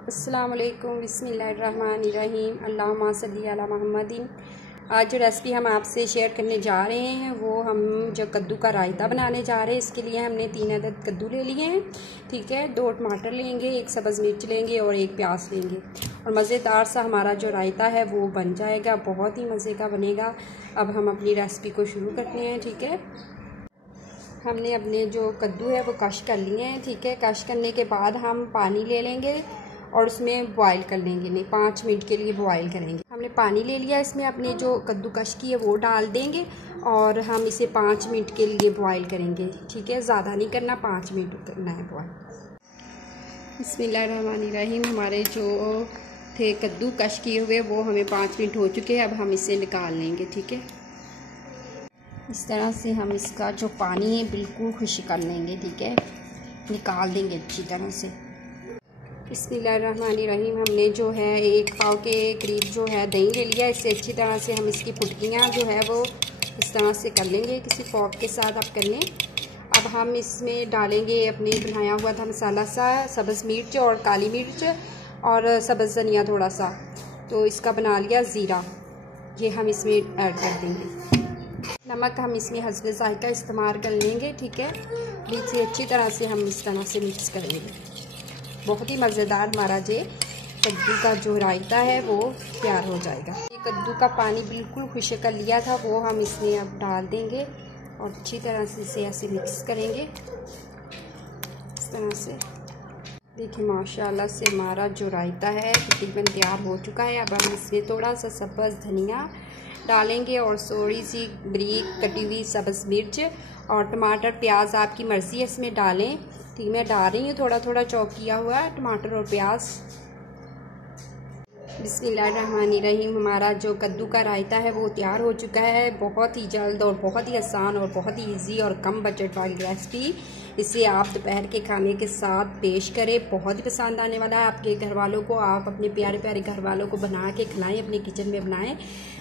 अस्सलाम वालेकुम, बिस्मिल्लाहिर्रहमानिर्रहीम, अल्लाहुम्मा सल्ली अला मुहम्मदिन। आज जो रेसिपी हम आपसे शेयर करने जा रहे हैं वो हम जो कद्दू का रायता बनाने जा रहे हैं। इसके लिए हमने 3 अदद कद्दू ले लिए हैं, ठीक है। 2 टमाटर लेंगे, 1 सब्ज़ मिर्च लेंगे और 1 प्याज लेंगे और मज़ेदार सा हमारा जो रायता है वो बन जाएगा, बहुत ही मज़े का बनेगा। अब हम अपनी रेसिपी को शुरू करते हैं, ठीक है। हमने अपने जो कद्दू है वो कश कर लिए हैं, ठीक है। कश करने के बाद हम पानी ले लेंगे और उसमें बॉईल कर लेंगे, नहीं 5 मिनट के लिए बॉईल करेंगे। हमने पानी ले लिया, इसमें अपने जो कद्दू कश की है वो डाल देंगे और हम इसे 5 मिनट के लिए बॉईल करेंगे, ठीक है। ज़्यादा नहीं करना, 5 मिनट करना है बॉईल। बिस्मिल्लाहिर्रहमानिर्रहीम। हमारे जो थे कद्दू कश किए हुए वो हमें 5 मिनट हो चुके हैं। अब हम इसे निकाल लेंगे, ठीक है। इस तरह से हम इसका जो पानी है बिल्कुल खुश्क कर लेंगे, ठीक है। निकाल देंगे अच्छी तरह से। बिस्मिल्लाहिर्रहमानिर्रहीम। हमने जो है 1 पाव के करीब जो है दही ले लिया। इससे अच्छी तरह से हम इसकी फुटकियाँ जो है वो इस तरह से कर लेंगे, किसी फॉर्क के साथ आप कर लें। अब हम इसमें डालेंगे अपने बनाया हुआ था मसाला सा, सब्ज़ मिर्च और काली मिर्च और सब्ज़ धनिया थोड़ा सा, तो इसका बना लिया ज़ीरा, ये हम इसमें ऐड कर देंगे। नमक हम इसमें हस्बे ज़ायका इस्तेमाल कर लेंगे, ठीक है। बीच से अच्छी तरह से हम इस तरह से मिक्स करेंगे। बहुत ही मज़ेदार हमारा ये कद्दू का जो रायता है वो तैयार हो जाएगा। ये कद्दू का पानी बिल्कुल खुश्क कर लिया था वो हम इसमें अब डाल देंगे और अच्छी तरह से इसे ऐसे मिक्स करेंगे इस तरह से। देखिए माशाल्लाह से हमारा जो रायता है तकरीबन तैयार हो चुका है। अब हम इसमें थोड़ा सा सब्ज़ धनिया डालेंगे और थोड़ी सी बारीक कटी हुई सब्ज़ मिर्च और टमाटर प्याज आपकी मर्ज़ी है इसमें डालें, ठीक। मैं डाल रही हूँ थोड़ा थोड़ा चॉप किया हुआ टमाटर और प्याज। बिस्मिल्लाहिर्रहमानिर्रहीम। हमारा जो कद्दू का रायता है वो तैयार हो चुका है। बहुत ही जल्द और बहुत ही आसान और बहुत ही इजी और कम बजट वाली रेसिपी। इसे आप दोपहर के खाने के साथ पेश करें, बहुत ही पसंद आने वाला है आपके घर वालों को। आप अपने प्यारे प्यारे घर वालों को बना के खिलाएं, अपने किचन में बनाएं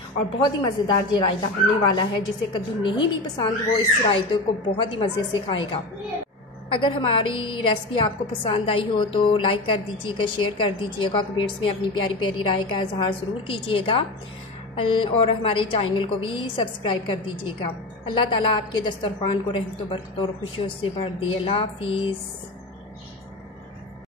और बहुत ही मज़ेदार ये रायता बनने वाला है। जिसे कद्दू नहीं भी पसंद वो इस रायते को बहुत ही मज़े से खाएगा। अगर हमारी रेसिपी आपको पसंद आई हो तो लाइक कर दीजिएगा, शेयर कर दीजिएगा, कमेंट्स में अपनी प्यारी प्यारी राय का इजहार ज़रूर कीजिएगा और हमारे चैनल को भी सब्सक्राइब कर दीजिएगा। अल्लाह ताला आपके दस्तरखान को रहमतों बरकतों और खुशियों से भर दे। अल्लाह हाफिज़।